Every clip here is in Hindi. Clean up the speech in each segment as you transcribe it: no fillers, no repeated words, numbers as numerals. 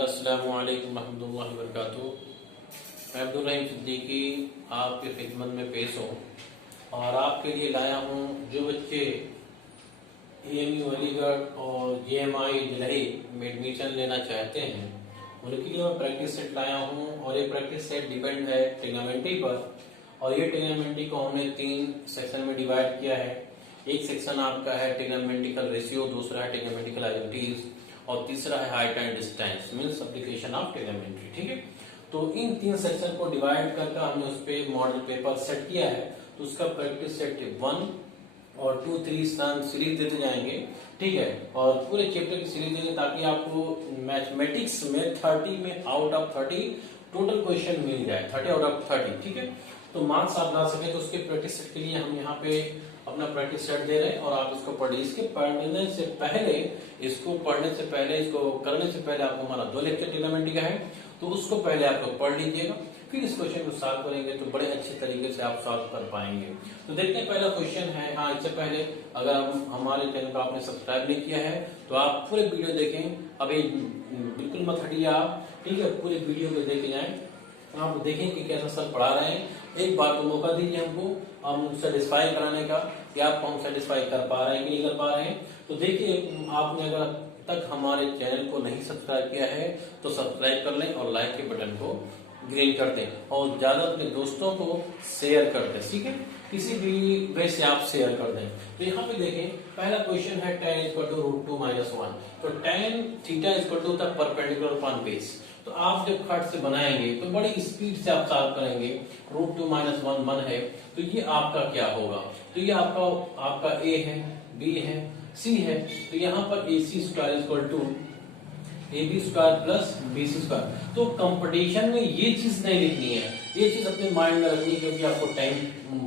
अस्सलामु अलैकुम रहमतुल्लाहि व बरकातुहू। मैं अब्दुल रहीम सिद्दीकी आपकी खिदमत में पेश हूँ और आपके लिए लाया हूँ जो बच्चे AMU अलीगढ़ और JMI दिल्ली में एडमिशन लेना चाहते हैं उनके लिए मैं प्रैक्टिस सेट लाया हूँ। और ये प्रैक्टिस सेट डिपेंड है ट्रिग्नोमेट्री पर। और ये ट्रिग्नोमेट्री को हमने 3 सेक्शन में डिवाइड किया है। एक सेक्शन आपका है ट्रिग्नोमेट्रिकल रेशियो, दूसरा है ट्रिग्नोमेट्रिकल आइडेंटिटीज और तीसरा है height and distance means application of trigonometry. ठीक है, तो इन 3 सेक्शन को डिवाइड करके हमने उस पे मॉडल पेपर सेट किया है। तो उसका प्रैक्टिस सेट 1 और 2, 3 सीरीज देते जाएंगे। ठीक है, और पूरे चैप्टर की सीरीज देंगे ताकि आपको मैथमेटिक्स में 30 में आउट ऑफ 30 टोटल क्वेश्चन मिल जाए, 30 आउट ऑफ 30। ठीक है, तो मार्क्स आप ला सके तो उसके प्रैक्टिस सेट के लिए हम यहाँ पे अपना प्रैक्टिस सेट दे रहे हैं और आप इसको पढ़िए। इसको पढ़ने से पहले इसको करने से पहले आपको हमारा 2 लेक्चर ट्रिग्नोमेट्री का है, तो उसको पहले आप लोग पढ़ लीजिएगा। फिर इस क्वेश्चन को सॉल्व करेंगे तो बड़े अच्छे तरीके से आप सॉल्व कर पाएंगे। तो देखते हैं पहला क्वेश्चन है। हाँ, इससे पहले अगर हमारे चैनल को आपने सब्सक्राइब नहीं किया है तो आप पूरे वीडियो देखें, अभी बिल्कुल मत हटिए आप। ठीक है, पूरे वीडियो को देखे जाए, आप देखें कि कैसा सर पढ़ा रहे हैं। एक बार तो मौका दीजिए हमको हम सेटिस्फाई कराने का कि आपको हम सेटिस्फाई कर पा रहे हैं कि नहीं कर पा रहे हैं। तो देखिए, आपने अगर तक हमारे चैनल को नहीं सब्सक्राइब किया है तो सब्सक्राइब कर लें और लाइक के बटन को ग्रीन कर दें और ज्यादा अपने दोस्तों को शेयर कर दें। ठीक है, किसी भी वे से आप शेयर कर दें। तो यहाँ पे देखें, पहला क्वेश्चन है tan √2 - 1। तो tan theta = the perpendicular upon base. तो आप जब खट से बनाएंगे तो बड़ी स्पीड से आप सॉल्व करेंगे। √2 - 1 है, तो ये आपका क्या होगा? तो ये आपका A है, B है, C है। तो यहाँ पर AC² = AB² + BC²। तो कंपटीशन में ये चीज नहीं लिखनी है, ये चीज अपने माइंड में रखनी है क्योंकि आपको टाइम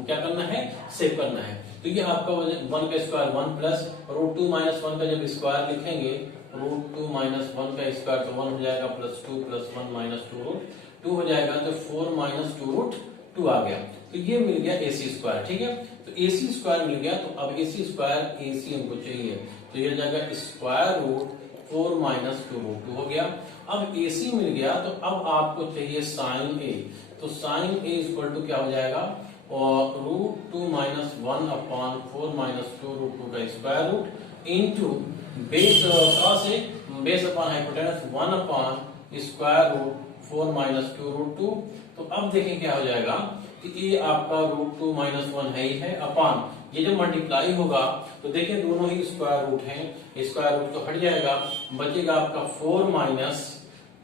क्या करना है, सेव करना है। तो ये आपका 1 का स्क्वायर 1 प्लस √2 - 1 का जब स्क्वायर लिखेंगे, √2 - 1 का स्क्वायर तो 1 हो जाएगा, +2 + 1 - 2 हो जाएगा, तो 4 - 2√2 आ गया। तो ये मिल गया AC²। ठीक है, तो AC² मिल गया। तो अब AC² AC हमको चाहिए, तो ये जाएगा √4 - 2√2 हो गया। अब AC मिल गया, तो अब आपको चाहिए sin A। तो sin A = क्या हो जाएगा, और √2 - 1/4 - 2√2 का square root into base cos A base upon hypotenuse 1/√4 - 2√2। तो अब देखें क्या हो जाएगा कि ये आपका √2 - 1 है ही है, अपॉन ये जो मल्टीप्लाई होगा तो देखिए दोनों ही स्क्वायर रूट हैं, स्क्वायर रूट तो हट जाएगा, बचेगा आपका 4 -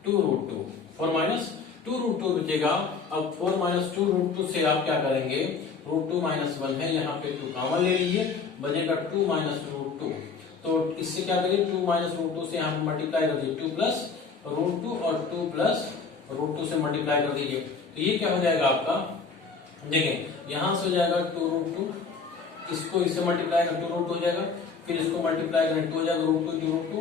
2√2। 4 - 2√2 बचेगा। अब 4 - 2√2 से आप क्या करेंगे, √2 - 1 है, यहाँ पे 2 कॉमन ले लीजिए, बचेगा 2 - √2। तो इससे क्या करिए, 2 - √2 से यहाँ मल्टीप्लाई कर दीजिए, 2 + √2 और 2 + √2 से मल्टीप्लाई कर दीजिए। तो ये क्या हो जाएगा आपका, देखें यहां से हो जाएगा 2√2, इसको इससे मल्टीप्लाई कर 2√2 हो जाएगा, फिर इसको मल्टीप्लाई करें 2 हो जाएगा, √2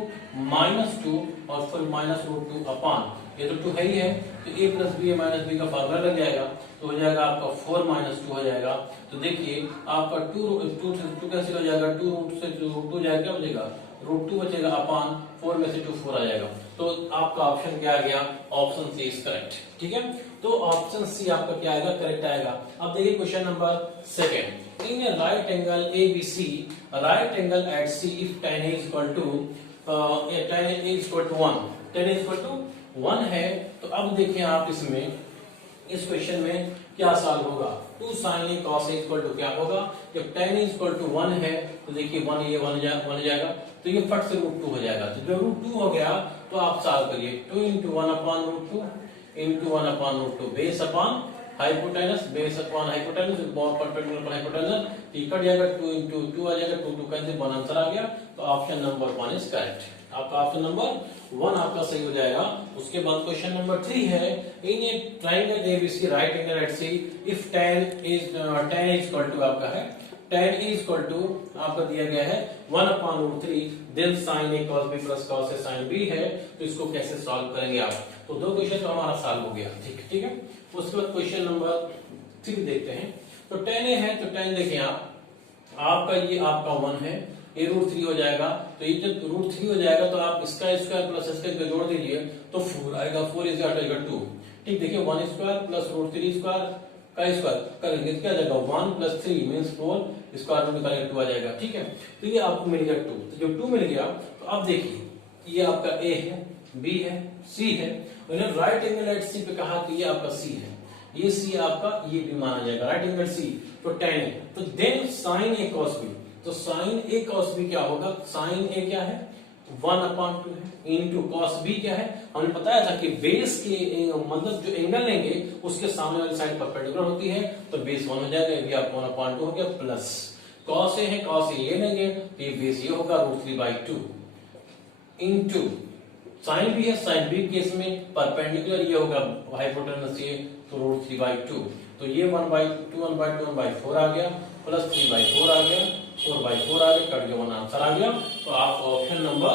-2 और फिर -√2 अपॉन ये तो 2 है ही है, तो A + B - B का फार्मूला लग जाएगा, तो हो जाएगा आपका 4 - 2 हो जाएगा। तो देखिए आपका 2 से 2 कैंसिल हो जाएगा, 2 से √2 जाएगा, क्या बचेगा, √2 बचेगा अपॉन 4 में से 2 4 आ जाएगा। तो आपका ऑप्शन क्या आ गया, ऑप्शन C इज करेक्ट। ठीक है, तो ऑप्शन C आपका क्या आएगा, करेक्ट आएगा। अब देखिए question number 2। In a right angle ABC, right angle at C if tan A = 1 है। तो अब देखिए आप इसमें इस क्वेश्चन में क्या सॉल्व होगा। 2 sin A cos A = क्या होगा, जब tan A = 1 है तो देखिए 1 ये 1 जाएगा, तो ये फट से √2 हो जाएगा। तो जब √2 हो गया तो आप सॉल्व करिए, 2 × 1/√2 × 1/√2 base upon hypotenuse, base upon hypotenuse perpendicular upon hypotenuse, cut जाएगा, 2 × 2 आ जाएगा, 2 कैंसिल, 1 आंसर आ गया। तो ऑप्शन नंबर 1 इज करेक्ट। आपका ऑप्शन नंबर 1 आपका सही हो जाएगा। उसके बाद क्वेश्चन नंबर 3 है, in a triangle ABC right angle at C if tan A = आपका है, tan A = आपका दिया गया है 1/√3, then sin A cos B + cos A sin B है। तो इसको कैसे सॉल्व करेंगे आप, तो 2 क्वेश्चन तो हमारा सॉल्व हो गया। ठीक है, उसके बाद क्वेश्चन नंबर 3 देखते हैं। तो tan A है, तो tan देखिए आप आपका ये आपका 1 है, ये √3 हो जाएगा। तो ये जब √3 हो जाएगा तो आप इसका स्क्वायर प्लस इसका स्क्वायर जोड़ दीजिए तो 4 आएगा। 4 इज इक्वल टू 2। ठीक, देखिए 1 स्क्वायर प्लस √3 स्क्वायर का स्क्वायर करेंगे तो क्या आ जाएगा 1 प्लस 3 मींस 4 स्क्वायर में निकालेंगे 2 आ जाएगा। ठीक है, तो ये आपको मिल गया 2। तो जब 2 मिल गया तो अब देखिए ये आपका ए है, बी है, सी है। उन्होंने राइट एंगल एट सी पे कहा कि ये आपका सी है, ये सी आपका ये भी माना जाएगा राइट एंगल सी। तो tan ए, तो then sin a cos b, तो sin a cos b क्या होगा, sin a क्या है 1/2 है इनटू cos b क्या है, हमने बताया था कि बेस के मतलब जो एंगल लेंगे उसके सामने वाली साइड परपेंडिकुलर होती है तो बेस 1 हो जाएगा, ये भी आपका 1/2 हो गया प्लस cos a है, cos a ये लेंगे तो ये बेस ये होगा √3/2 इनटू sin b है, sin b केस में परपेंडिकुलर ये होगा हाइपोटेनस ये तो √3/2, तो ये 1/2 1/4 आ गया प्लस 3/4 आ गया 4/4 आ गया, कट गया 1 आंसर आ गया। तो आप option number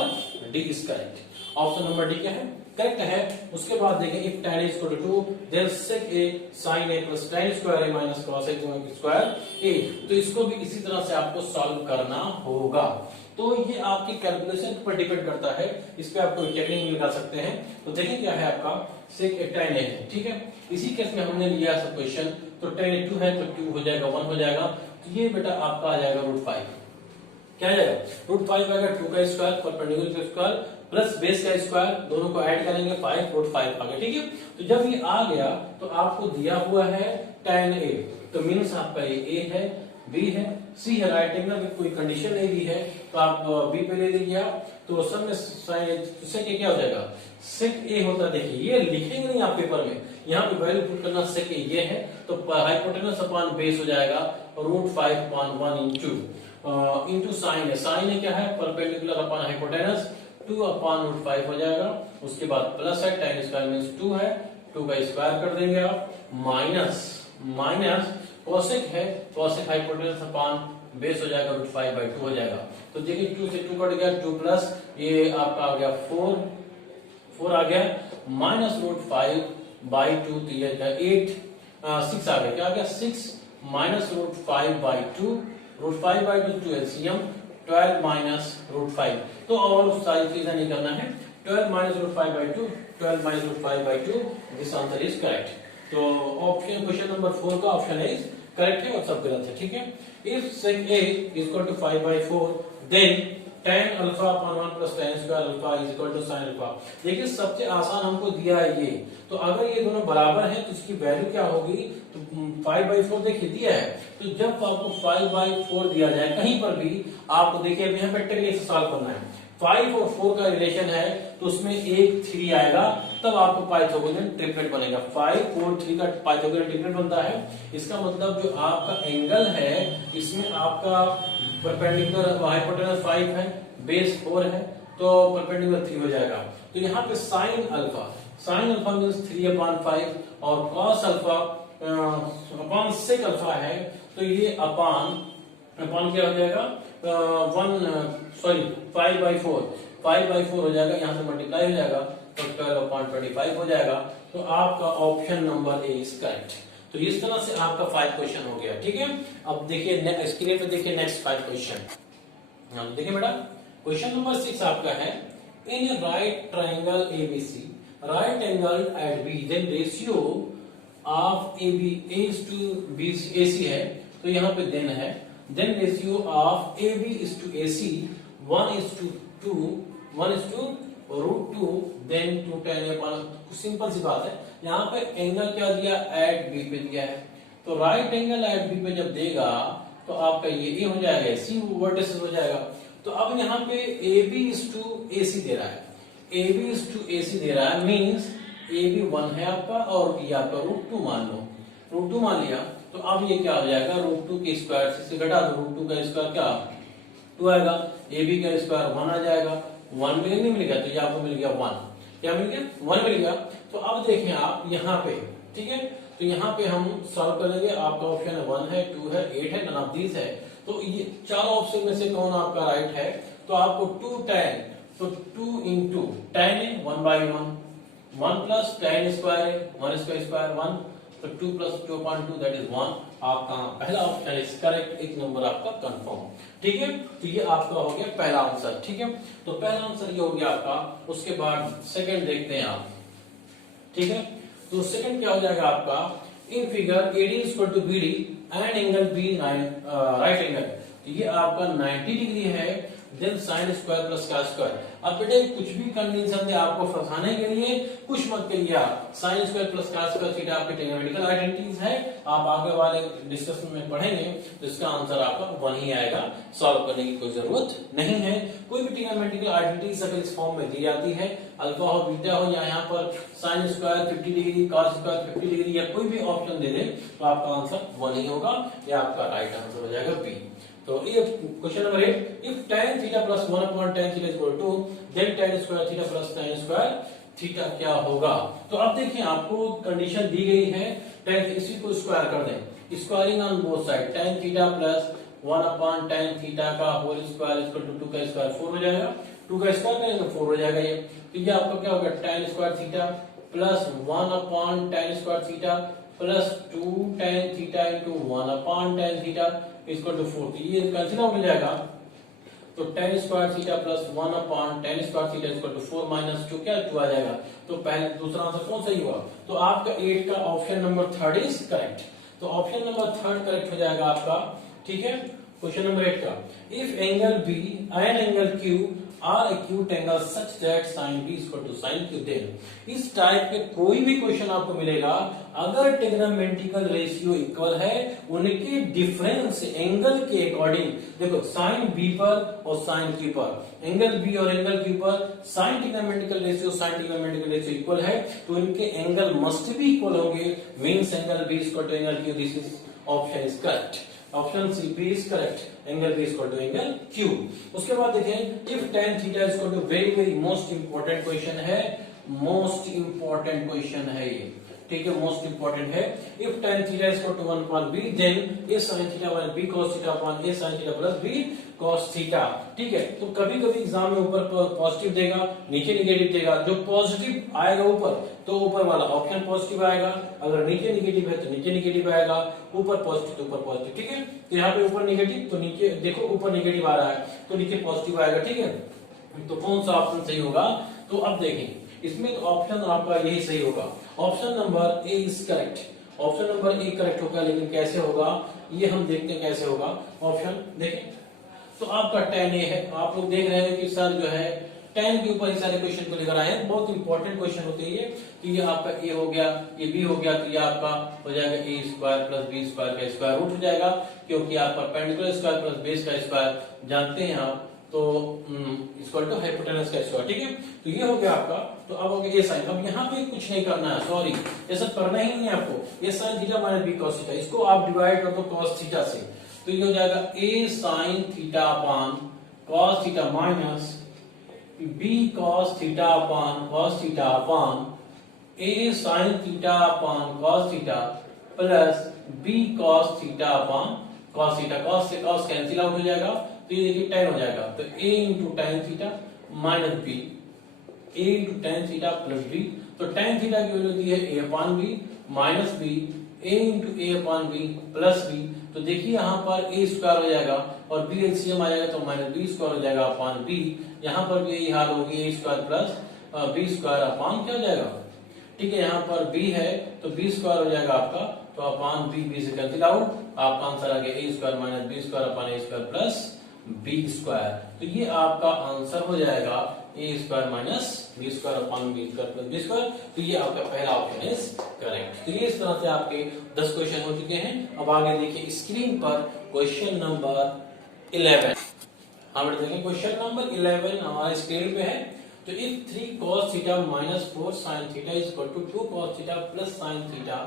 D is correct. Option number D क्या है, करेक्ट है। उसके बाद देखें if tan is equal to 2 then sec a sin a plus tan square a minus cos a square a, तो इसको भी इसी तरह से आपको सॉल्व करना होगा। तो ये आपकी कैलकुलेशन पर डिपेंड करता है, इस पे आपको टेक्निक निकाल सकते हैं। तो देखिए क्या है आपका sec a tan a है, ठीक है। इसी केस में हमने लिया सब क्वेश्चन, तो tan a 2 है तो 2 हो जाएगा 1 हो जाएगा, तो ये बेटा आपका आ जाएगा √5। क्या आ जाएगा √5 आएगा, 2 का स्क्वायर परपेंडिकुलर का स्क्वायर प्लस बेस का स्क्वायर, दोनों को ऐड करेंगे 5 √5 आ गया। ठीक है, तो जब ये आ गया तो आपको दिया हुआ है tan a, तो मींस आपका ये a है, b है, c है, राइट एंगल में कोई कंडीशन नहीं दी है तो आप b पे ले लीजिए आप, तो सब में sec a क्या हो जाएगा sec a होता, देखिए ये लिखेंगे नहीं आप पेपर में, यहाँ पे वैल्यू पुट करना sec a ये है तो हाइपोटेनस अपॉन बेस हो जाएगा √5/1 इंटू साइन है, साइन है क्या है परपेंडिकुलर अपॉन हाइपोटेनस 2/√5 हो जाएगा। उसके बाद प्लस है tan स्क्वायर मींस 2 है, 2 का स्क्वायर कर देंगे आप, माइनस कोसेक है, कोसेक हाइपोटेनस अपॉन बेस हो जाएगा √5/2 हो जाएगा। तो देखिए 2 से 2 कट गया, 2 प्लस ये आपका आ गया 4 आ गया माइनस √5/2 तो ये 6 आ गया, क्या आ गया 6 माइनस √5/2 √5/2 एलसीएम 12 माइनस √5, तो और सारी चीजें नहीं करना है, 12 minus √5/2 12 minus √5/2 this answer is correct. तो ऑप्शन क्वेश्चन नंबर 4 का ऑप्शन है करेक्ट है और सब गलत है। ठीक है, if sec a equal to 5/4 then tan alpha upon 1 plus tan square alpha is equal to sin alpha. देखिए सबसे आसान हमको दिया है ये, तो अगर ये दोनों बराबर हैं तो इसकी वैल्यू क्या होगी, तो 5/4 देखिए दिया है, तो जब आपको 5/4 दिया जाए कहीं पर भी आपको देखिए अब यहाँ पे टेक्निक से सॉल्व करना है, 5 और 4 का रिलेशन है तो उसमें एक 3 आएगा तब आपको पाइथागोरियन ट्रिपलेट बनेगा। 5 और 3 का पाइथागोरियन ट्रिपलेट बनता है, इसका मतलब जो आपका एंगल है इसमें आपका परपेंडिकुलर हाइपोटेनस 5 है, बेस 4 है तो परपेंडिकुलर 3 हो जाएगा। तो यहाँ पे sin अल्फा मींस 3/5 और cos alpha upon sec alpha है तो ये अपॉन क्या हो जाएगा 5/4 हो जाएगा, यहाँ से मल्टीप्लाई हो जाएगा तो 12/25 हो जाएगा। तो आपका option number A is correct. तो इस तरह से आपका 5 क्वेश्चन हो गया। ठीक है, अब देखिए स्क्रीन पे देखिए नेक्स्ट 5 क्वेश्चन। देखिए बेटा क्वेश्चन नंबर 6 आपका है, in right triangle ABC right angle at B then ratio of AB is to AC है, तो यहाँ पे देन है, then ratio of AB is to AC 1:2 1:√2 then 2 tan A। Simple सी बात है, यहाँ पे एंगल क्या दिया एट बी पे दिया है, तो राइट एंगल एट बी पे जब देगा तो आपका ये ए हो जाएगा, सी वर्टिसेस हो जाएगा। तो अब यहाँ पे AB is to AC दे रहा है, AB is to AC दे रहा है मींस AB 1 है आपका और ये आपका √2 मान लो, √2 मान लिया तो अब ये क्या हो जाएगा √2 के स्क्वायर से घटा दो, √2 का स्क्वायर क्या 2 आएगा, AB का स्क्वायर 1 आ जाएगा, 1 नहीं मिल गया तो ये आपको मिल गया 1, क्या मिल गया 1 मिल गया। तो अब देखें आप यहाँ पे, ठीक है, तो यहाँ पे हम सॉल्व करेंगे, आपका ऑप्शन 1 है 2 है 8 है, नन ऑफ दीस है, तो ये चार ऑप्शन में से कौन आपका राइट है, तो आपको 2 tan, तो 2 इंटू tan है 1/1 1 प्लस tan स्क्वायर है 1 स्क्वायर 1, तो 2 प्लस 2/2 दैट इज 1। आपका पहला ऑप्शन इज करेक्ट, एक नंबर आपका कंफर्म। ठीक है, तो ये आपका हो गया पहला आंसर। ठीक है, तो पहला आंसर ये हो गया आपका। उसके बाद सेकंड देखते हैं आप। ठीक है, तो सेकंड क्या हो जाएगा आपका, in figure AD is equal to BD and angle B right angle, तो ये आपका 90 डिग्री है, देन साइन स्क्वायर प्लस का स्क्वायर। अब बेटे कुछ भी कंडीशन दे आपको फंसाने के लिए, कुछ मत करिए आप, साइन स्क्वायर प्लस का स्क्वायर थीटा आपके ट्रिग्नोमेट्रिकल आइडेंटिटीज है, आप आगे वाले डिस्कशन में पढ़ेंगे, तो इसका आंसर आपका 1 ही आएगा, सॉल्व करने की कोई जरूरत नहीं है। कोई भी ट्रिग्नोमेट्रिकल आइडेंटिटीज अगर इस फॉर्म में दी जाती है, अल्फा हो बीटा हो या यहाँ पर sine square 50 degree cos square 50 degree या कोई भी ऑप्शन दे दे, तो आपका आंसर 1 ही होगा, या आपका राइट आंसर हो जाएगा बी। तो ये question number 8, if tan theta plus 1 upon tan theta is equal to then tan square theta plus tan square theta क्या होगा। तो अब देखिए आपको कंडीशन दी गई है, tan इसी को स्क्वायर कर दें, squaring on both side, tan theta plus 1 upon tan theta का whole square is equal to 2 का स्क्वायर 4 हो जाएगा, 2 का स्क्वायर करेंगे तो 4 हो जाएगा ये। तो ये आपका क्या होगा, tan square theta plus 1 upon tan square theta plus 2 tan theta into 1 upon tan theta equal to 4, तो ये कैंसिल आउट हो जाएगा। तो tan square theta plus 1 upon tan square theta equal to 4 minus 2 क्या 2 आ जाएगा। तो पहले दूसरा आंसर कौन सही हुआ, तो आपका 8 का ऑप्शन नंबर 3 इज करेक्ट। तो ऑप्शन नंबर 3 करेक्ट हो जाएगा आपका। ठीक है, क्वेश्चन नंबर 8 का, if angle B and angle Q are acute angle such that sin B equal to sin Q, then इस टाइप के कोई भी क्वेश्चन आपको मिलेगा, अगर ट्रिग्नोमेट्रिकल रेशियो इक्वल है, उनके डिफरेंस एंगल के अकॉर्डिंग, देखो sin B पर और sin Q पर, एंगल B और एंगल Q पर sin trigonometrical ratio sin trigonometrical ratio equal है, तो इनके एंगल मस्ट भी इक्वल होंगे, means angle B equal to angle Q, this is option is correct, option C B is correct, angle B equal to angle Q। उसके बाद देखें, if tan theta is equal to, very very most important question है, मोस्ट इंपॉर्टेंट क्वेश्चन है ये, ठीक है, मोस्ट इंपॉर्टेंट है। If tan theta is equal to 1 अपॉन b, then a sin theta minus b cos theta upon a sin theta plus b cos theta. ठीक है, तो कभी कभी एग्जाम में ऊपर पॉजिटिव देगा, नीचे निगेटिव देगा, जो पॉजिटिव आएगा ऊपर, तो ऊपर वाला ऑप्शन पॉजिटिव आएगा, अगर नीचे निगेटिव है तो नीचे निगेटिव आएगा, ऊपर पॉजिटिव तो ऊपर पॉजिटिव। ठीक है, तो यहाँ पे ऊपर निगेटिव तो नीचे, देखो ऊपर निगेटिव आ रहा है तो नीचे पॉजिटिव आएगा। ठीक है, तो कौन सा ऑप्शन सही होगा, तो अब देखें इसमें तो ऑप्शन आपका यही सही होगा, option number A is correct, option number A correct होगा, लेकिन कैसे होगा ये हम देखते हैं कैसे होगा। ऑप्शन देखें, तो आपका tan ए है, आप लोग देख रहे हैं कि सर जो है tan के ऊपर ही सारे क्वेश्चन को लेकर आए हैं, बहुत इंपॉर्टेंट क्वेश्चन होते हैं ये, कि ये आपका ए हो गया, ये बी हो गया, तो ये आपका हो जाएगा ए स्क्वायर प्लस बी स्क्वायर का स्क्वायर रूट हो जाएगा, क्योंकि आप परपेंडिकुलर स्क्वायर प्लस बेस का स्क्वायर जानते हैं आप, तो इक्वल टू हाइपोटेनस का स्क्वायर। ठीक है, तो ये हो गया आपका, तो अब हो गया ये साइन। अब यहाँ पे कुछ नहीं करना है, सॉरी ये सब करना ही नहीं है आपको, ये sine theta minus B cos theta, इसको आप डिवाइड कर दो कॉस थीटा से, तो ये हो जाएगा a sign theta upon cos theta minus b cos theta upon cos theta upon a sign theta upon cos theta plus b cos theta upon cos theta, cos से कॉस कैंसिल आउट हो जाएगा, तो ये देखिए tan हो जाएगा, तो a into tan theta minus b, a into tan theta plus b, तो tan थीटा की वैल्यू दी है a upon b minus b, a into a upon b plus b, तो देखिए यहाँ पर a स्क्वायर हो जाएगा और b एलसीएम आ जाएगा, तो माइनस b स्क्वायर हो जाएगा अपॉन b, यहाँ पर भी यही हाल होगी, a square plus b square upon क्या हो जाएगा। ठीक है, यहाँ पर b है तो b स्क्वायर हो जाएगा आपका, तो अपॉन b से कैंसिल आउट, आपका आंसर आ गया a square minus b square upon a square plus b square, तो ये आपका आंसर हो जाएगा a square minus b square upon b square plus b square, तो ये आपका पहला ऑप्शन इज करेक्ट। तो ये इस तरह से आपके 10 क्वेश्चन हो चुके हैं। अब आगे देखिए स्क्रीन पर क्वेश्चन नंबर 11, हम देखें क्वेश्चन नंबर 11 हमारे स्क्रीन पे है। तो if 3 cos theta minus 4 sin theta is equal to 2 cos theta plus sin theta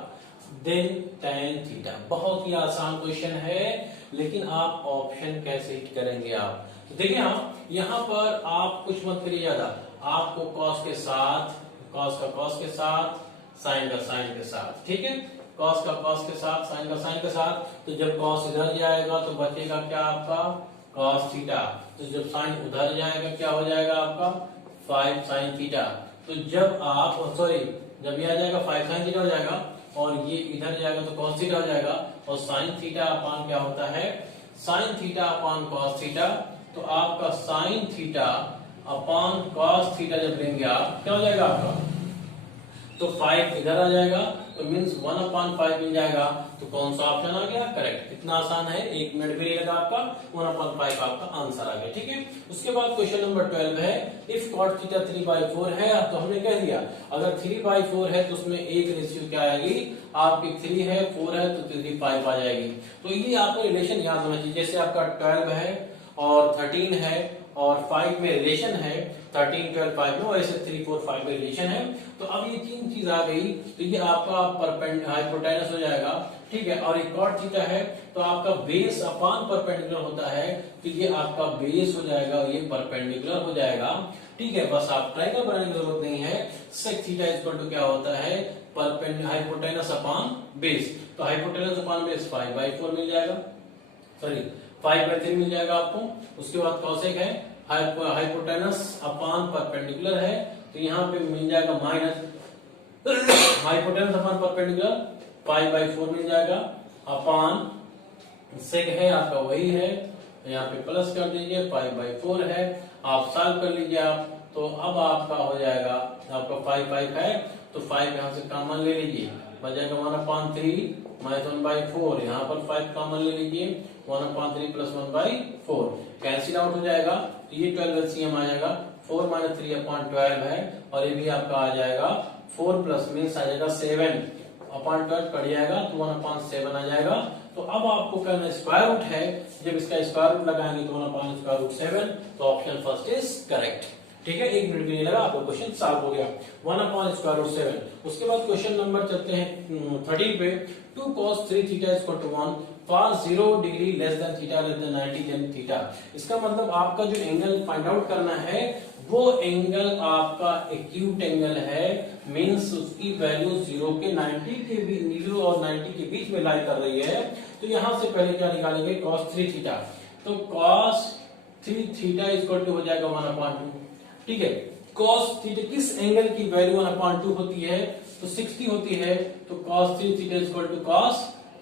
then tan theta, बहुत ही आसान क्वेश्चन है, लेकिन आप ऑप्शन कैसे हिट करेंगे आप, तो देखिए आप यहाँ पर आप कुछ मत करिए ज्यादा, आपको cos के साथ, cos का cos के साथ, sin का sin के साथ, ठीक है, cos का cos के साथ, sin का sin के साथ, तो जब cos इधर जाएगा तो बचेगा क्या आपका cos थीटा, तो जब sin उधर जाएगा क्या हो जाएगा आपका 5 sin थीटा, तो जब आप सॉरी जब ये आ जाएगा 5 sin थीटा हो जाएगा और ये इधर जाएगा तो cos थीटा हो जाएगा, और sin थीटा अपान क्या होता है sign theta upon cos theta, तो आपका sign theta upon cos theta जब लेंगे आप, क्या हो जाएगा आपका, तो 5 इधर आ जाएगा, तो मीन्स 1/5 मिल जाएगा। तो कौन सा ऑप्शन आ गया, करेक्ट। इतना आसान है, 1 मिनट भी नहीं लगा आपका, 1/5 आपका आंसर आ गया। ठीक है, उसके बाद क्वेश्चन नंबर 12 है, इफ cot थीटा 3/4 है, तो हमने कह दिया अगर 3/4 है तो उसमें एक रेशियो क्या आएगी आपकी, 3 है, 4 है तो 3/5 आ जाएगी। तो ये आपको रिलेशन याद होना चाहिए, जैसे आपका 12 है और 13 है और 5 में रिलेशन है, 13, 12, 5 में, वैसे 3, 4, 5 में रिलेशन है। तो अब ये तीन चीज आ गई, तो ये आपका हाइपोटेनस हो जाएगा। ठीक है, और एक cot थीटा है तो आपका बेस अपान परपेंडिकुलर होता है, तो ये आपका बेस हो जाएगा, ये परपेंडिकुलर हो जाएगा। ठीक है, बस आप ट्रायंगल बनाने की जरूरत नहीं है। sec थीटा इक्वल टू क्या होता है, हाइपोटेनस अपान बेस, तो हाइपोटेनस अपान बेस 5/4 मिल जाएगा, सॉरी 5/3 मिल जाएगा आपको। उसके बाद कॉसेक है, हाइपोटेनस अपान परपेंडिकुलर है, तो यहाँ पे मिल जाएगा माइनस हाइपोटेनस अपान परपेंडिकुलर 5/4 मिल जाएगा, अपान सेक है आपका वही है, यहाँ पे प्लस कर दीजिए, 5/4 है, आप सॉल्व कर लीजिए आप, तो अब आपका हो जाएगा, आपका 5 है तो 5 यहाँ से कॉमन ले लीजिए, बचेगा 1/3 माइनस 1/4, यहाँ पर 5 कॉमन ले लीजिए, 1/3 प्लस 1/4 कैंसिल आउट हो जाएगा, तो ये 12 एलसीएम आ जाएगा, 4 - 3/12 है, और ये भी आपका आ जाएगा 4 प्लस मीन्स आ जाएगा 7/12 कट जाएगा, तो 1/7 आ जाएगा। तो अब आपको करना स्क्वायर रूट है, जब इसका स्क्वायर रूट लगाएंगे तो 1/7, तो ऑप्शन फर्स्ट इज करेक्ट। ठीक है, 1 मिनट भी नहीं लगा, आपका क्वेश्चन सॉल्व हो गया, 1/7। उसके बाद क्वेश्चन नंबर चलते हैं 13 पे, 2 cos 3 theta is equal to 1 for 0 degree less than theta less than 90 then theta. इसका मतलब आपका जो एंगल फाइंड आउट करना है वो एंगल आपका एक्यूट एंगल है, मींस उसकी वैल्यू 0 के 90 के बीच, 0 और 90 के बीच में लाई कर रही है। तो यहां से पहले क्या निकालेंगे, cos 3 थीटा, तो cos 3 theta is equal to हो जाएगा 1/2। ठीक है, cos थीटा किस एंगल की वैल्यू 1/2 होती है, तो 60 होती है, तो cos 3 theta is equal to cos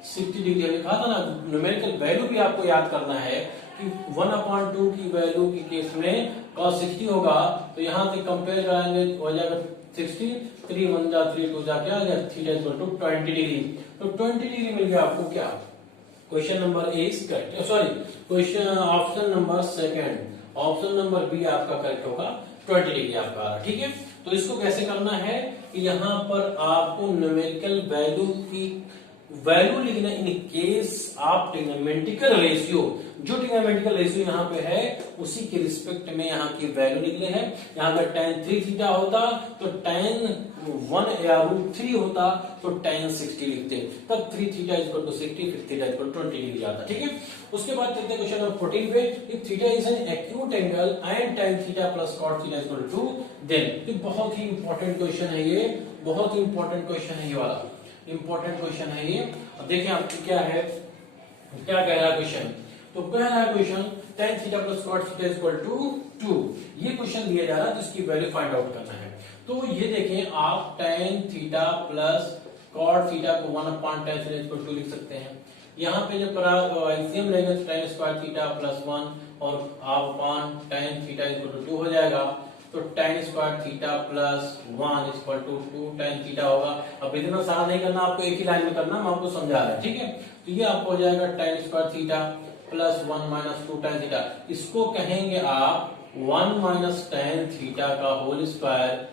60 degree. हमने कहा था ना, न्यूमेरिकल वैल्यू भी आपको याद करना है कि 1/2 की वैल्यू के केस में cos 60 होगा, तो यहां से कंपेयर कराएंगे हो जाएगा 60, 3 1 जा 3 2 जा, क्या आ गया, theta is equal to 20 degree. तो 20 डिग्री मिल गया आपको, क्या question number A is correct, sorry question option number second, option number B आपका करेक्ट होगा, 20 डिग्री आपका आ रहा। ठीक है, तो इसको कैसे करना है कि यहाँ पर आपको न्यूमेरिकल वैल्यू की वैल्यू लिखना इन केस आप ट्रिग्नोमेट्रिकल रेशियो, जो ट्रिग्नोमेट्रिकल रेशियो यहाँ पे है उसी के रिस्पेक्ट में यहाँ की वैल्यू निकले हैं। यहाँ अगर tan 3 थीटा होता तो tan 1 या √3 होता तो tan 60 लिखते, तब 3 थीटा इक्वल टू 60, फिर थीटा इक्वल टू 20 डिग्री आता। ठीक है, उसके बाद चलते हैं क्वेश्चन नंबर 14 पे, if theta is an acute angle and tan theta plus cot theta equal to, then बहुत ही इंपॉर्टेंट क्वेश्चन है ये, बहुत ही इंपॉर्टेंट क्वेश्चन है ये वाला, इंपॉर्टेंट क्वेश्चन है ये। अब देखिए आपकी क्या है, क्या कह रहा है क्वेश्चन, तो कह रहा है question tan theta plus cot theta equal to 2, ये क्वेश्चन दिया जा रहा है जिसकी वैल्यू फाइंड आउट करना है। तो ये देखें आप tan theta plus cot theta को 1/tan थीटा इक्वल टू लिख सकते हैं। यहाँ पे जब एलसीएम लेंगे तो tan स्क्वायर थीटा प्लस 1 और आप upon tan theta equal to 2 हो जाएगा, तो tan square theta plus 1 equal to 2 tan theta होगा। अब इतना सारा नहीं करना, आपको एक ही लाइन में करना, मैं आपको समझा रहा है। ठीक है, तो ये आपको हो जाएगा tan square theta plus 1 minus 2 tan theta, इसको कहेंगे आप 1 माइनस tan थीटा का होल स्क्वायर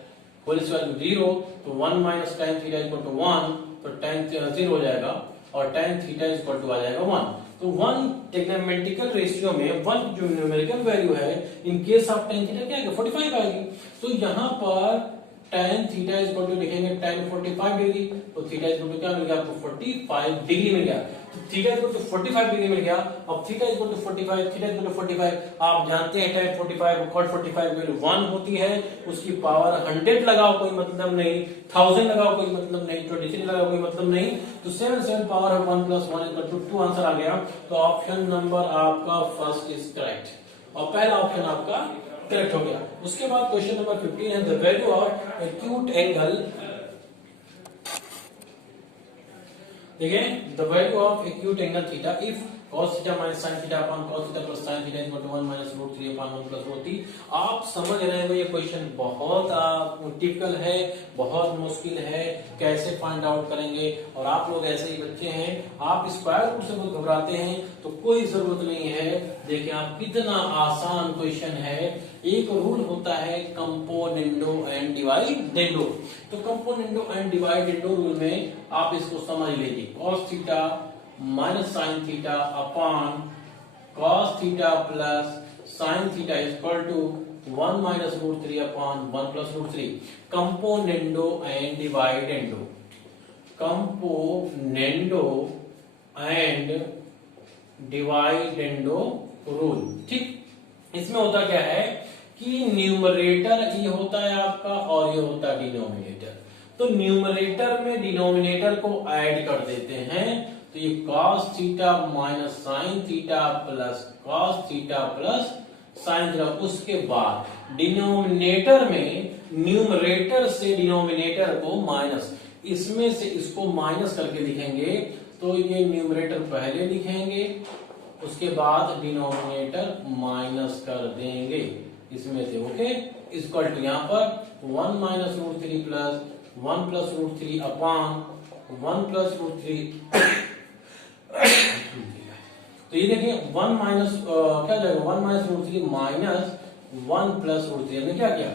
0, तो 1 minus tan theta equal to 1, तो tan 0 हो जाएगा और tan थीटा इक्वल टू आ जाएगा 1। तो 1 ट्रिग्नोमेट्रिकल रेशियो में 1 जो न्यूमेरिकल वैल्यू है, in case of tan theta क्या आएगा, 45 आएगी। तो यहाँ पर tan थीटा इक्वल टू लिखेंगे tan 45 डिग्री, तो थीटा इक्वल टू क्या मिल गया आपको, 45 डिग्री मिल गया। तो थीटा इक्वल टू 45 डिग्री मिल गया। अब theta equal to 45, theta equal to 45, आप जानते हैं tan 45 cot 45 वैल्यू 1 होती है, उसकी पावर 100 लगाओ कोई मतलब नहीं, 1000 लगाओ कोई मतलब नहीं, 23 लगाओ कोई मतलब नहीं, तो 7 पावर है 1 प्लस 1 इक्वल टू 2 आंसर आ गया। तो ऑप्शन नंबर आपका फर्स्ट इज करेक्ट और पहला ऑप्शन आपका करेक्ट हो गया। उसके बाद क्वेश्चन नंबर 15 है, the value of acute angle, देखिए the value of acute angle theta if cos theta minus sin theta upon cos theta plus sin theta equal to 1 minus root 3 upon 1 plus root 3। आप समझ रहे हो ये क्वेश्चन बहुत टिपिकल है, बहुत मुश्किल है, कैसे फाइंड आउट करेंगे। और आप लोग ऐसे ही बच्चे हैं, आप स्क्वायर रूट से बहुत घबराते हैं, तो कोई जरूरत नहीं है। देखिए आप कितना आसान क्वेश्चन है। एक रूल होता है कंपोनेंडो एंड डिवाइडेंडो। तो कंपोनेंडो एंड डिवाइडेंडो रूल में आप इसको समझ लीजिए, cos theta minus sine theta upon cos theta plus sine theta equal to 1 minus root 3 upon 1 plus root 3। Componendo and dividendo, componendo and dividendo rule. ठीक, इसमें होता क्या है कि न्यूमरेटर ये होता है आपका और ये होता है डिनोमिनेटर। तो न्यूमरेटर में डिनोमिनेटर को ऐड कर देते हैं, तो ये cos theta minus sine theta plus cos theta plus sine theta. उसके बाद डिनोमिनेटर में न्यूमरेटर से डिनोमिनेटर को माइनस, इसमें से इसको माइनस करके लिखेंगे। तो ये न्यूमरेटर पहले लिखेंगे, उसके बाद डिनोमिनेटर माइनस कर देंगे इसमें से। ओके, इक्वल टू यहाँ पर 1 minus root 3 plus 1 plus root 3 upon 1 plus root 3। तो ये देखिए 1 माइनस क्या जाएगा, 1 minus root 3 minus 1 plus root 3। हमने क्या किया,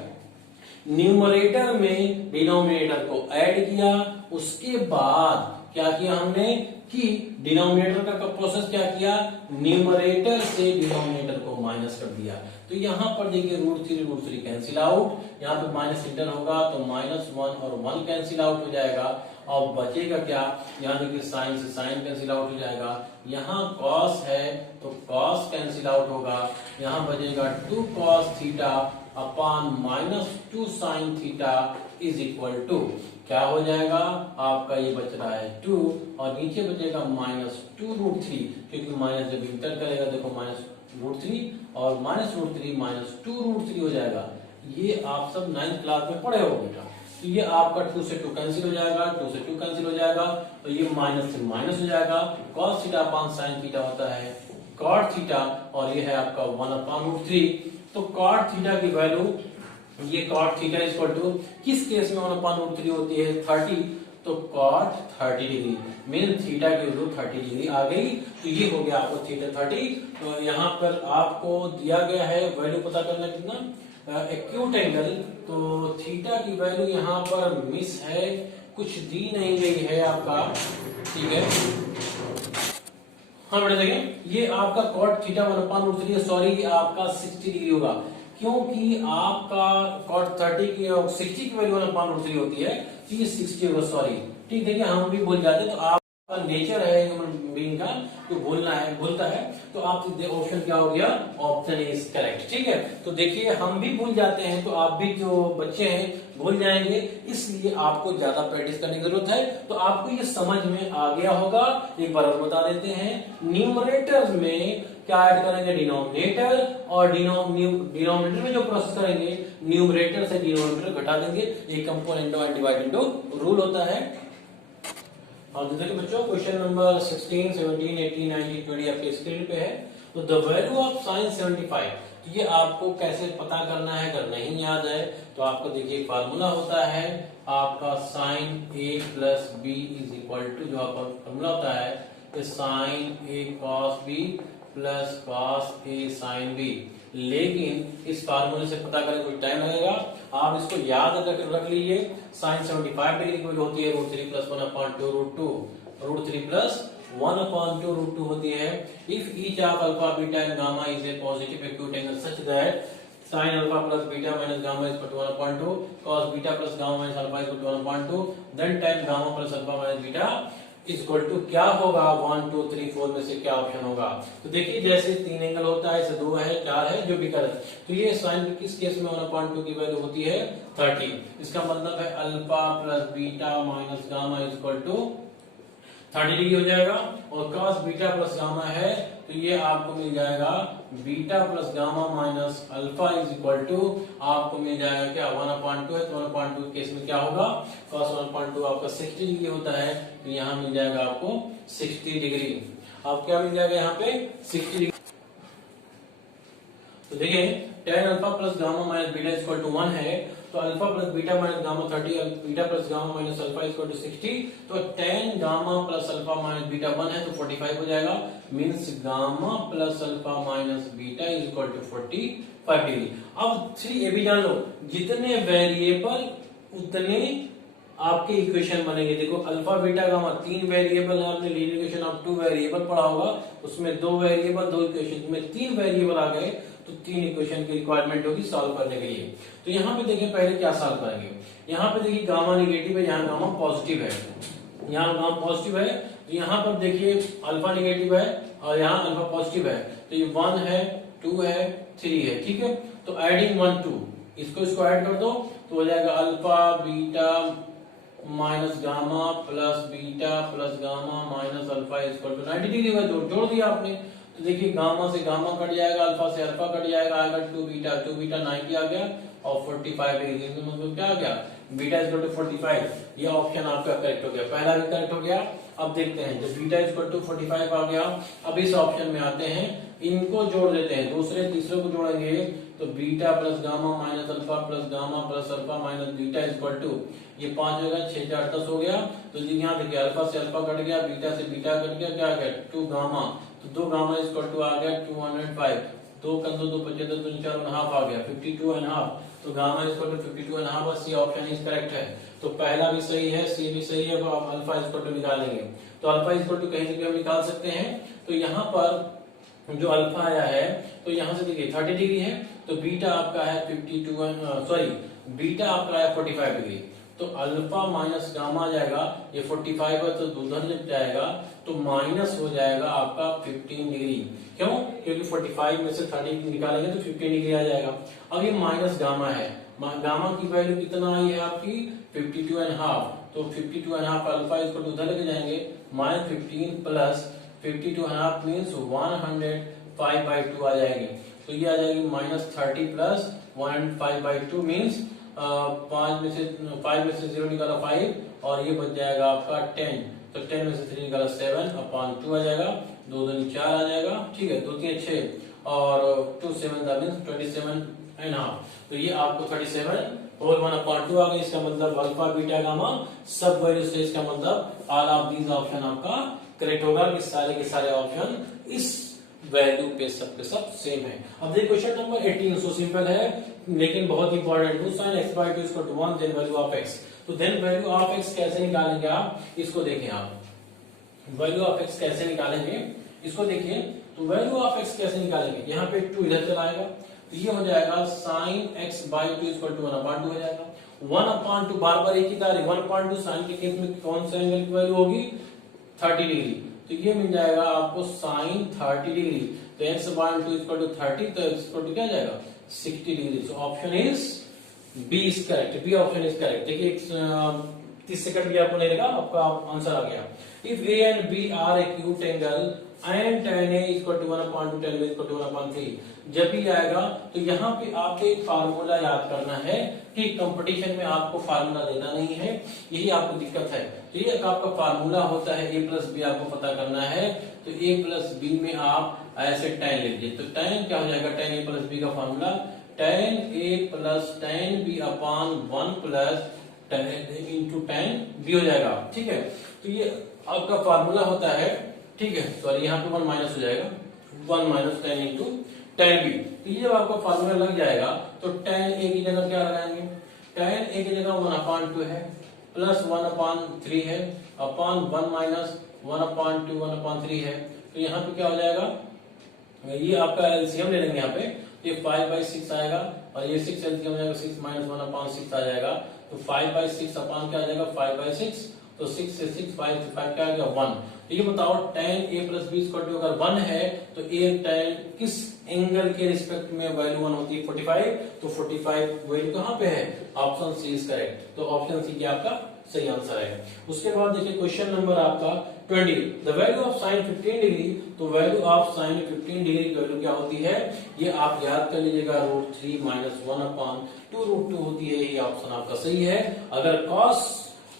न्यूमरेटर में डिनोमिनेटर को ऐड किया, उसके बाद क्या किया हमने कि डिनोमिनेटर का प्रोसेस क्या किया, न्यूमरेटर से डिनोमिनेटर को माइनस कर दिया। तो यहाँ पर देखिए रूट 3 कैंसिल आउट, यहाँ पे माइनस इंटर होगा तो माइनस 1 और 1 कैंसिल आउट हो जाएगा। और बचेगा क्या, यहाँ देखिए साइन से साइन कैंसिल आउट हो जाएगा, यहाँ cos है तो cos कैंसिल आउट होगा, यहाँ बचेगा 2 cos theta upon minus 2 sine theta is equal to क्या हो जाएगा आपका, ये बच रहा है 2 और नीचे बचेगा माइनस 2 रूट 3, क्योंकि माइनस जब इंटर करेगा देखो माइनस रूट 3 और माइनस रूट 3 माइनस 2 रूट 3 हो जाएगा। ये आप सब 9th क्लास में पढ़े हो बेटा। तो ये आपका 2 से 2 कैंसिल हो जाएगा, 2 से 2 कैंसिल हो जाएगा, तो ये माइनस से माइनस हो जाएगा। cos theta upon sine theta होता है cot थीटा और ये है आपका 1 अपॉन रूट 3। तो cot थीटा की वैल्यू, ये cot थीटा इक्वल टू किस केस में 1 अपॉन रूट 3 होती है 30, तो cot 30 डिग्री मीन थीटा की वैल्यू 30 डिग्री आ गई। तो ये हो गया आपको थीटा 30। तो यहाँ पर आपको दिया गया है वैल्यू पता करना कितना, एक्यूट एंगल। तो थीटा की वैल्यू यहाँ पर मिस है, कुछ दी नहीं गई है आपका, ठीक है। हाँ बेटा देखिए ये आपका cot theta 1 upon root 3, sorry ये आपका 60 डिग्री होगा, क्योंकि आपका cot 30 की 60 की वैल्यू 1 अपॉन रूट 3 होती है, तो ये 60 होगा, सॉरी। ठीक, देखिए हम भी भूल जाते, तो आपका नेचर है ह्यूमन बीइंग का तो भूलता है। तो आप ऑप्शन क्या हो गया, ऑप्शन इज करेक्ट। ठीक है, तो देखिए हम भी भूल जाते हैं, तो आप भी जो बच्चे हैं भूल जाएंगे, इसलिए आपको ज्यादा प्रैक्टिस करने की जरूरत है। तो आपको ये समझ में आ गया होगा। एक बार और बता देते हैं, न्यूमरेटर में क्या ऐड करेंगे, डिनोमिनेटर, और डिनोमिनेटर में जो प्रोसेस करेंगे न्यूमरेटर से डिनोमिनेटर घटा देंगे। ये कंपोनेंडो एंड डिवाइडेंडो रूल होता है। और देखिए बच्चों क्वेश्चन नंबर 16, 17, 18, 19, 20 आपके स्क्रीन पे है। तो द वैल्यू ऑफ साइन 75, तो ये आपको कैसे पता करना है, अगर नहीं याद है तो आपको देखिए फार्मूला होता है आपका sine a plus B is equal to, जो आपका फार्मूला होता है sine a cos b plus cos a sine b। लेकिन इस फार्मूले से पता करने कोई टाइम लगेगा, आप इसको याद रख लीजिए। साइन 75 डिग्री की वैल्यू होती है root 3 plus 1 upon 2 root 2, root 3 plus 1 upon 2 root 2 होती है। If each of alpha beta and gamma is a positive acute angle such that sin alpha plus beta minus gamma is equal to 1 upon 2, cos beta plus gamma minus alpha is equal to 1 upon 2, then tan gamma plus alpha minus beta is equal to क्या होगा, 1 2 3 4 में से क्या ऑप्शन होगा। तो देखिए जैसे 3 एंगल होता है, ऐसे 2 है 4 है, जो भी करे, तो ये साइन किस केस में 1/2 की वैल्यू होती है 30। इसका मतलब है alpha plus beta minus gamma is equal to 30 degree हो जाएगा। और cos बीटा प्लस गामा है तो ये आपको मिल जाएगा beta plus gamma minus alpha is equal to आपको मिल जाएगा क्या, 1/2 है, तो 1/2 केस में क्या होगा, cos 1/2 आपका 60 डिग्री होता है, तो यहाँ मिल जाएगा आपको 60 डिग्री। आप क्या मिल जाएगा यहाँ पे 60 डिग्री। तो देखिए tan alpha plus gamma minus beta equal to 1 है, तो alpha plus beta minus gamma 30, beta plus gamma minus alpha equal to 60, तो tan gamma plus alpha minus beta 1 है तो 45 हो जाएगा, means gamma plus alpha minus beta is equal to 45 degree. अब 3 भी जान लो, जितने वेरिएबल उतने आपके इक्वेशन बनेंगे। देखो अल्फा बीटा गामा 3 वेरिएबल है, आपने लीनियर इक्वेशन ऑफ 2 वेरिएबल पढ़ा होगा, उसमें 2 वेरिएबल 2 इक्वेशन में 3 वेरिएबल आ गए, तो 3 इक्वेशन की रिक्वायरमेंट होगी सॉल्व करने के लिए। तो यहाँ पे देखिए पहले क्या सॉल्व करेंगे। यहाँ पे देखिए गामा नेगेटिव है, यहाँ गामा पॉजिटिव है, यहाँ गामा पॉजिटिव है, तो यहाँ पर देखिए अल्फा नेगेटिव है और यहाँ अल्फा पॉजिटिव है, तो ये 1 है 2 है 3 है, ठीक है। तो एडिंग 1 2 इसको ऐड कर दो तो हो जाएगा alpha beta minus gamma plus beta plus gamma minus alpha equal to 90 degree में जोड़ दिया आपने। तो देखिए गामा से गामा कट जाएगा, अल्फा से अल्फा कट जाएगा, आएगा 2 बीटा 90 आ गया और 45 डिग्री, मतलब क्या आ गया बीटा इक्वल टू 45। ये ऑप्शन आपका करेक्ट हो गया, पहला भी करेक्ट हो गया। अब देखते हैं जब बीटा इक्वल टू 45 आ गया, अब इस ऑप्शन में आते हैं, इनको जोड़ देते हैं, दूसरे तीसरे को जोड़ेंगे तो beta plus gamma minus alpha plus gamma plus alpha minus beta equal to, ये 5 होगा 6 4 10 हो गया। तो यहाँ देखिए अल्फा से अल्फा कट गया, बीटा से बीटा कट गया, क्या गया 2 गामा, तो 2 गामा इक्वल टू आ गया 205, 2 कंदो 2 75 2 4 और हाफ आ गया 52.5, तो gamma equal to 52.5, C option is correct है। तो पहला भी सही है, सी भी सही है, अब आप अल्फा इक्वल टू निकालेंगे, तो अल्फा इक्वल टू कहीं से भी हम निकाल सकते हैं। तो यहाँ पर जो अल्फा आया है, तो यहाँ से देखिए 30 डिग्री है, तो बीटा आपका है 52 बीटा आपका है 45 डिग्री, तो अल्फा माइनस गामा आ जाएगा, ये 45 है तो दूसरा जब जाएगा तो माइनस हो जाएगा आपका 15 डिग्री। क्यों? क्योंकि 45 में से 30 निकालेंगे तो 15 डिग्री आ जाएगा। अब ये माइनस गामा है, गामा की वैल्यू कितना आई है आपकी 52.5, तो 52.5 अल्फा इसको उधर लेके जाएंगे, -15 प्लस 52.5 मीन्स 105/2 आ जाएगी, तो ये आ जाएगी -30 प्लस 105/2 मीन्स 5 में से 0 निकाला 5 और ये बच जाएगा आपका 10, तो 10 में से 3 निकाला 7/2 आ जाएगा, 2 2 4 आ जाएगा, ठीक है, 2 3 6 और 2 7 मीन्स 27.5, तो ये आपको 37 होल 1/2 आ गई। इसका मतलब अल्फा बीटा गामा सब वैल्यू से, इसका मतलब ऑल ऑफ दीज ऑप्शन आपका करेक्ट होगा कि सारे के सारे ऑप्शन इस वैल्यू पे सब के सब सेम है। अब देखिए क्वेश्चन नंबर 18, सो सिंपल है लेकिन बहुत important, two sin x by 2 equal to 1 then value of x। तो देन वैल्यू ऑफ x कैसे निकालेंगे आप, इसको देखें आप, वैल्यू ऑफ x कैसे निकालेंगे इसको देखिए। तो वैल्यू ऑफ x कैसे निकालेंगे, यहाँ पे 2 इधर चला आएगा, तो ये हो जाएगा sin x by 2 equal to 1/2 हो जाएगा। 1/2 बार बार एक ही तारीख, 1/2 साइन के केस में कौन सा एंगल की वैल्यू होगी 30 डिग्री, तो ये मिल जाएगा आपको sin 30 डिग्री, तो x by 2 इक्वल टू 30, तो x इक्वल टू क्या जाएगा 60 degree. So option is B is correct, B option is correct. देखिए 30 सेकंड भी आपको नहीं लगा, आपका आंसर आ गया। If a and b are acute angle and tan a equal to 1/2 tan b equal to 1/3, जब भी आएगा तो यहाँ पे आपको एक फार्मूला याद करना है कि कंपटीशन में आपको फार्मूला देना नहीं है, यही आपको दिक्कत है। तो ये आपका फार्मूला होता है a प्लस बी, आपको पता करना है, तो a प्लस बी में आप ऐसे tan लीजिए, तो tan क्या हो जाएगा, tan a प्लस बी का formula tan a plus tan b upon 1 plus into tan b हो जाएगा, ठीक है। तो ये आपका फार्मूला होता है, ठीक है, सॉरी यहाँ पे 1 माइनस हो जाएगा, 1 minus tan into tan b। तो ये जब आपका फार्मूला लग जाएगा तो tan a की जगह क्या लगाएंगे, tan a की जगह 1/2 है प्लस 1/3 है अपॉन 1 माइनस 1/2 1/3 है, तो यहाँ पे क्या हो जाएगा, ये आपका एलसीएम ले लेंगे यहाँ पे, ये 5/6 आएगा और ये 6 एलसीएम हो जाएगा, 6 माइनस 1/6 आ जाएगा, तो 5/6 अपॉन क्या आ जाएगा 5/6, तो 6 से 6 5 से 5 क्या आ गया 1। तो ये बताओ tan a plus B equal to अगर 1 है तो a tan किस एंगल के रिस्पेक्ट में वैल्यू 1 होती है 45, तो 45 वैल्यू कहाँ पे है, ऑप्शन सी इज करेक्ट, तो ऑप्शन सी क्या आपका सही आंसर है। उसके बाद देखिए क्वेश्चन नंबर आपका 20, the value of sin 15 degree, तो वैल्यू ऑफ sin 15 डिग्री की वैल्यू क्या होती है, ये आप याद कर लीजिएगा √3 - 1/2 √2 होती है, ये ऑप्शन आपका सही है। अगर cos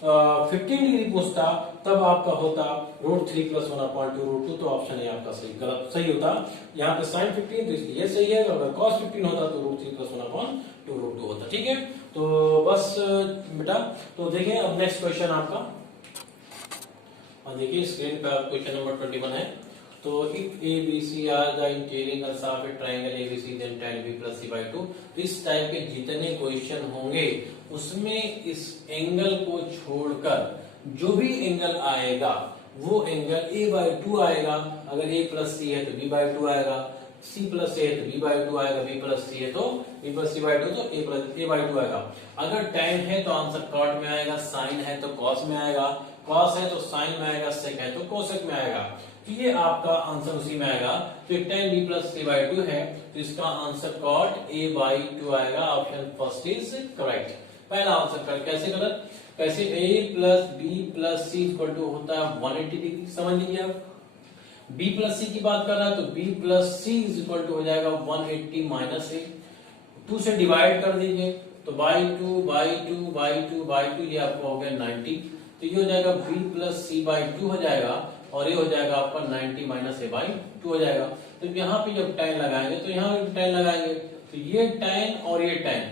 15 डिग्री पूछता तब आपका होता √3 + 1/2 √2, तो ऑप्शन है आपका सही। गलत सही होता यहाँ पे sin 15, तो इसलिए ये सही है। अगर cos 15 होता तो √3 + 1/2 √2 होता। ठीक है, तो बस बेटा, तो देखिए अब नेक्स्ट क्वेश्चन आपका, और देखिए स्क्रीन पे आप क्वेश्चन नंबर 21 है। तो if A B C are the interior of a triangle A B C then tan b + c/2, इस टाइप के जितने क्वेश्चन होंगे उसमें इस एंगल को छोड़कर जो भी एंगल आएगा वो एंगल a/2 आएगा। अगर a + c है तो b/2 आएगा, c + a है तो b/2 आएगा, b + c है तो b + c/2, तो a/2 आएगा। अगर tan है तो आंसर cot में आएगा, sin है तो cos में आएगा, cos है तो sin में आएगा, sec है तो cosec में आएगा। तो ये आपका आंसर उसी में आएगा। तो tan b + c/2 है तो इसका आंसर cot a/2 आएगा। Option first is correct. पहला आंसर कर कैसे गलत, कैसे a + b + c = होता है 180 डिग्री। समझ लीजिए आप b + c की बात कर रहा है तो b + c = हो जाएगा 180 - a। 2 से डिवाइड कर दीजिए तो by2 ये आपका हो गया 90। तो ये हो जाएगा b + c/2 हो जाएगा और ये हो जाएगा आपका 90 - a/2 हो जाएगा। तो यहाँ पे जब tan लगाएंगे तो यहाँ पे tan लगाएंगे तो ये tan और ये tan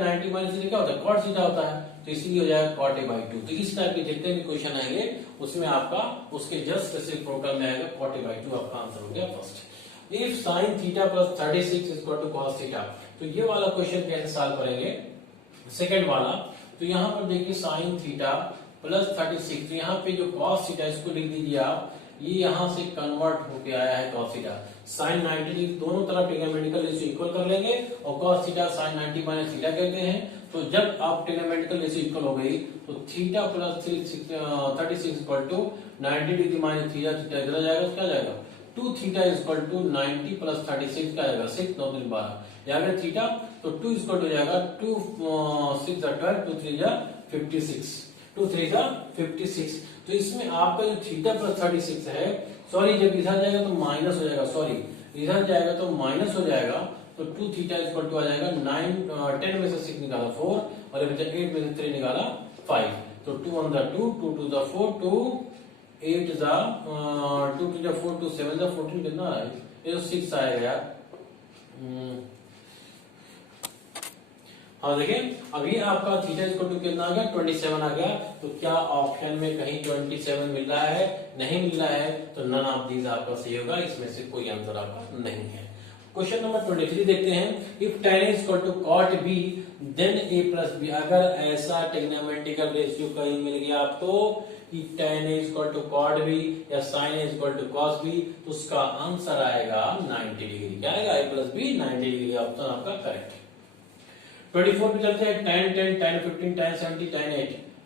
90 - a क्या होता है, cot थीटा होता है, तो इसीलिए हो जाएगा cot a/2। तो इस टाइप के जितने भी क्वेश्चन आएंगे उसमें आपका उसके जस्ट रेसिप्रोकल में आएगा cot a/2, आपका आंसर हो गया फर्स्ट। इफ sin θ + 36 = cos θ, तो ये वाला क्वेश्चन कैसे सॉल्व करेंगे, सेकंड वाला। तो यहाँ पर देखिए sin θ + 36, तो यहाँ पे जो cos θ इसको लिख दीजिए आप, ये यहाँ से कन्वर्ट होके आया है cos θ। sin 90 दोनों तरफ ट्रिग्नोमेट्रिकल रेशियो इक्वल कर लेंगे और cos θ sin 90 - θ कहते हैं। तो जब आप ट्रिग्नोमेट्रिकल रेशियो इक्वल हो गई तो θ + 36 = 90 डिग्री - θ, थीटा इधर आ जाएगा, क्या जाएगा 2θ = 90 + 36 का आएगा 6 9 3 12, यहाँ पे थीटा तो 2 हो जाएगा 2 6 12 2 3 56, 2 3 56। तो इसमें आपका जो थीटा + 36 है, सॉरी जब इधर जाएगा तो माइनस हो जाएगा, सॉरी इधर जाएगा तो माइनस हो जाएगा, तो 2θ = आ जाएगा 9 10 में से 6 निकाला 4 और 8 में से 3 निकाला 5, तो 2 1 2 2 2 4 2 8 2 2 4 2 7 14 कितना है, ये तो 6 आएगा यार। हाँ देखिए अभी आपका थीटा = कितना आ गया 27 आ गया। तो क्या ऑप्शन में कहीं 27 मिल रहा है, नहीं मिल रहा है, तो नन ऑफ दीज आपका सही होगा, इसमें से कोई आंसर आपका नहीं है। क्वेश्चन नंबर 23 देखते हैं। If tan A = cot b then a + b, अगर ऐसा ट्रिग्नोमेट्रिकल रेशियो कहीं मिल गया आपको कि tan A = cot b या sin A = cos b, तो उसका आंसर आएगा 90 डिग्री। क्या आएगा, a + b 90 डिग्री, ऑप्शन आपका करेक्ट। 24 पे चलते हैं। tan 10 tan 15 tan 70 tan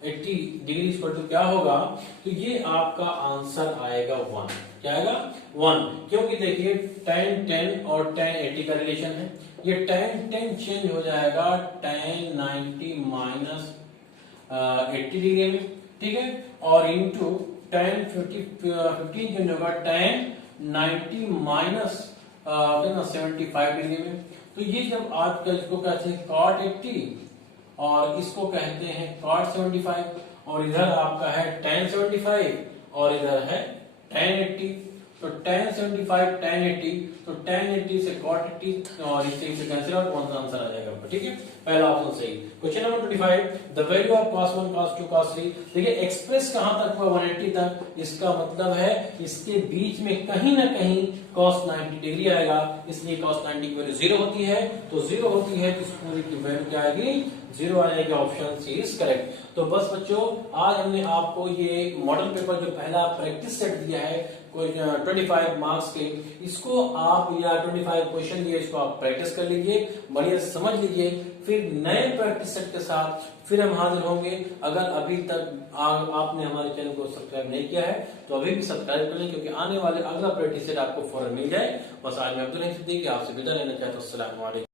80 degree = क्या होगा, तो ये आपका आंसर आएगा 1। क्या आएगा 1, क्योंकि देखिए tan 10 और tan 80 का रिलेशन है। ये tan 10 चेंज हो जाएगा tan 90 - 80 डिग्री में, ठीक है, और इनटू tan 15 चेंज होगा tan 90 - 75 डिग्री में। तो ये जब आप इसको कहते हैं cot 80 और इसको कहते हैं cot 75, और इधर आपका है tan 75 और इधर है tan 80, तो tan 75 tan 80, तो tan 80 से cot 80 और इससे कैंसिल आउट, कौन सा आंसर आ जाएगा आपका, ठीक है, पहला ऑप्शन सही। Question number 25, the value of cos 1 cos 2 cos 3, देखिए एक्सप्रेस कहां तक हुआ 180 तक, इसका मतलब है इसके बीच में कहीं ना कहीं cos 90 डिग्री आएगा, इसलिए cos 90 की वैल्यू 0 होती है, तो 0 होती है तो इस पूरी की वैल्यू क्या आएगी 0 आ जाएगी, ऑप्शन सी इज करेक्ट। तो बस बच्चों आज हमने आपको ये मॉडल पेपर जो पहला प्रैक्टिस सेट दिया है 25 मार्क्स के, इसको आप या 25 क्वेश्चन दिए, इसको आप प्रैक्टिस कर लीजिए, बढ़िया समझ लीजिए, फिर नए प्रैक्टिस सेट के साथ फिर हम हाजिर होंगे। अगर अभी तक आपने हमारे चैनल को सब्सक्राइब नहीं किया है तो अभी भी सब्सक्राइब करें, क्योंकि आने वाले अगला प्रैक्टिस सेट आपको फौरन मिल जाए। बस आज मैं अब्दुल रहीम सिद्दीकी आपसे विदा लेना चाहता हूं। अस्सलाम वालेकुम।